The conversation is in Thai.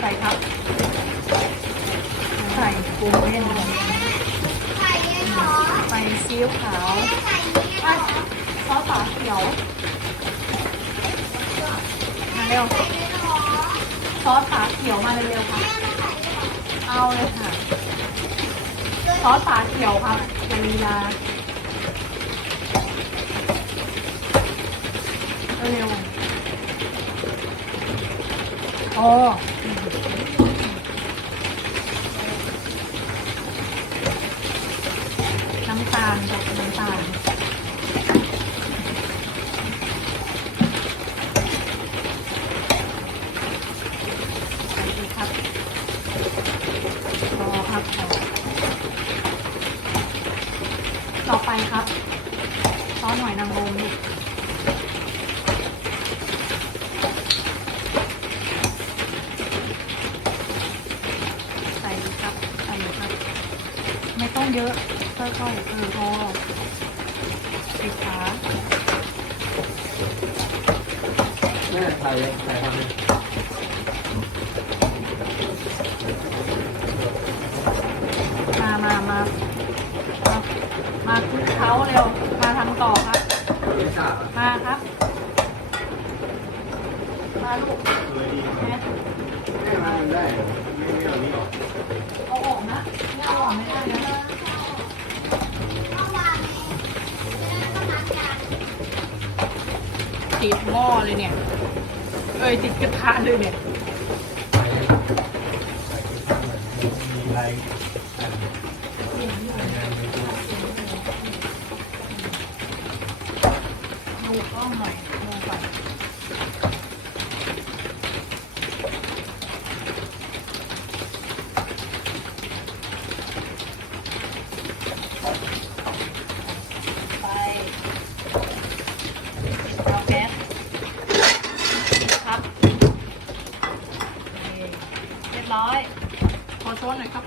ใส่ครับ ใส่ปูเล่นใส่ซีอิ๊วขาวซอสฝาเขียวมาเร็วซอสฝาเขียวมาเร็วๆค่ะ เอาเลยค่ะ ซอสฝาเขียวค่ะยาลีลาเร็วๆอ๋อน้ำตาลกับน้ำตาลใส่ครับพอครับ ต่อไปครับซอสหอยนางรมลูกใส่ครับใส่ครับ ไม่ต้องเยอะ ค่อยๆเออพอปิดฝาแม่ใส่ใส่ทำไมมามามามามาคลุกเขาเร็ว มาทำต่อครับ ไม่ทราบมาครับ มาลูกแม่แม่มาได้ไม่ไม่เอานี้หรอกเอาออกนะไม่เอาออกไม่ได้นะ ติดหม้อเลยเนี่ย เอ้ยติดกระทะเลยเนี่ยดูกล้องหน่อยดูก่อน รียบร้อย ขอช้อนหน่อยครับ